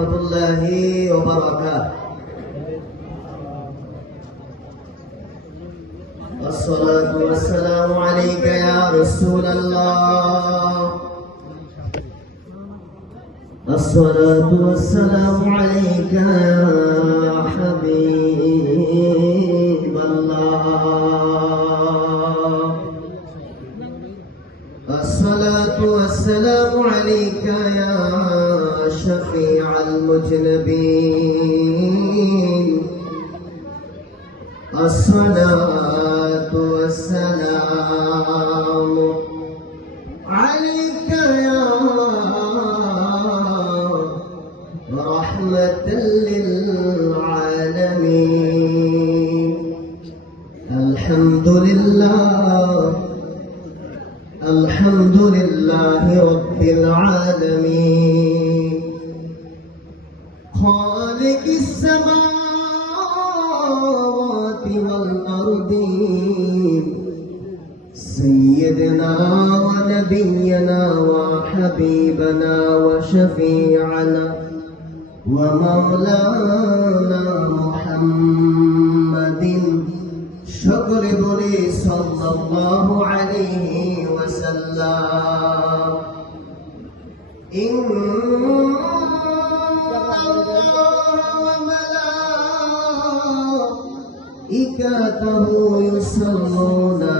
ورحمة الله وبركاته. الصلاة والسلام عليك يا رسول الله. الصلاة والسلام عليك يا حبيب. الصلاة والسلام عليك يا شفيع المذنبين الصلاة والسلام عليك يا رحمة للعالمين. الحمد لله الحمد لله رب العالمين. خالق السماوات والأرضين. سيدنا ونبينا وحبيبنا وشفيعنا ومولانا محمد بلي صلى الله عليه وسلم. إن وملائكته يصلون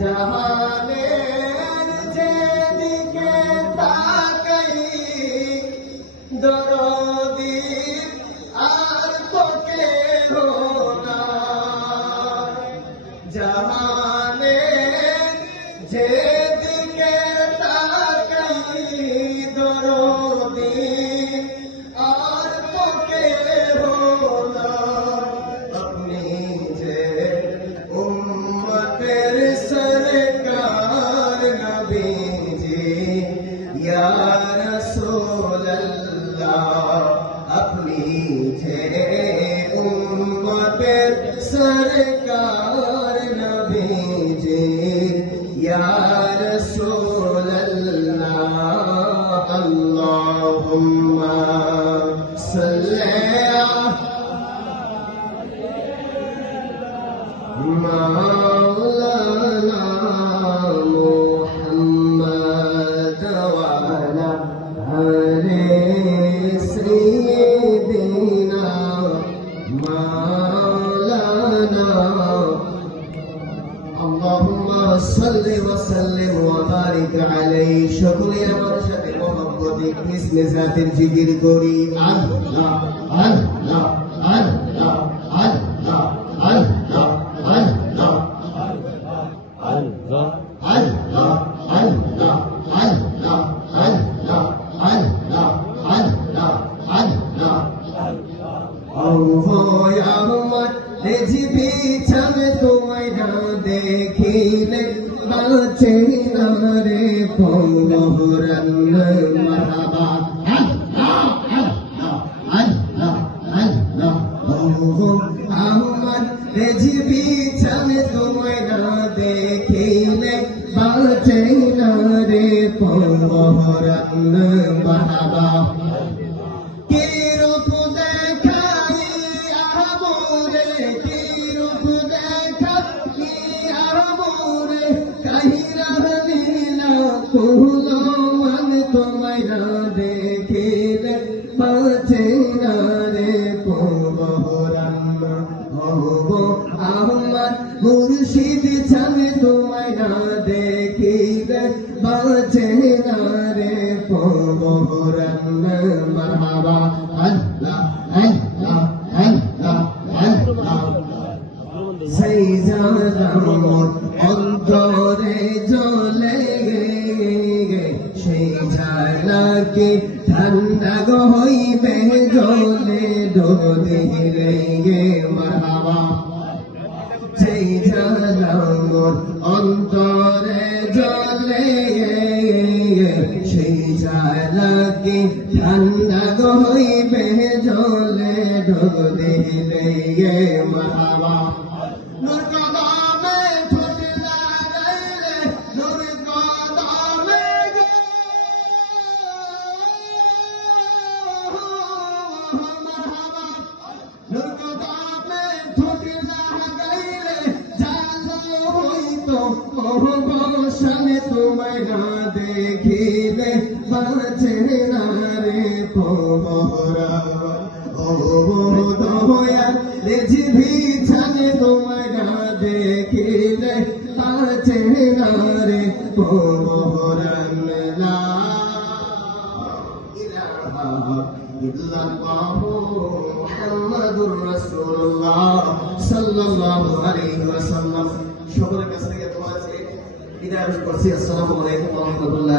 জাহানের যেদিকে তাকাই দরদি আর তোকে না। اپنی تھے امت سرکار وصل وسلم وبارك عليه شكري مرشد محمدك باسم ذات الجدير قري الله الله الله الله الله الله الله الله الله الله Oh, yeah, what did you be telling পৃথিবী চলে তোমায় না দেখিলে বাঁচে না রে পরম বাবা কে রূপ দেখাই আর মোরে কে রূপ দেখাই আর মোরে তোমায় দেখে বলছে না রে পোহরাম্মা হব আমার মুর্শিদ ছাড়ে তোমায় না দেখিলে বলছে না রে পোহরাম্মা মারহাবা আল্লাহ আল্লাহ আল্লাহ সেই জানা মোর ঠান্ডা গো হইবে জলে ডোব দিলে গে মারহাবা সেই জালামর অন্তরে জলে সেই জালাকে ঠান্ডা হইবে জলে ডোব দিলে গে মারহাবা হইতো তোমায় না দেখিলে বাঁচে না রে পোহরা ও দয়া রেজি বিছানে তোমায় না দেখিলে বাঁচে না রে পোহরান লা ইলাহা ইল্লাল্লাহ মুহাম্মাদুর রাসূলুল্লাহ সাল্লাল্লাহু আলাইহি ওয়াসাল্লাম সকলের কাছ থেকে তোমার কাছে বিদায় করছি। আসসালামু আলাইকুম রহমতুল্লাহ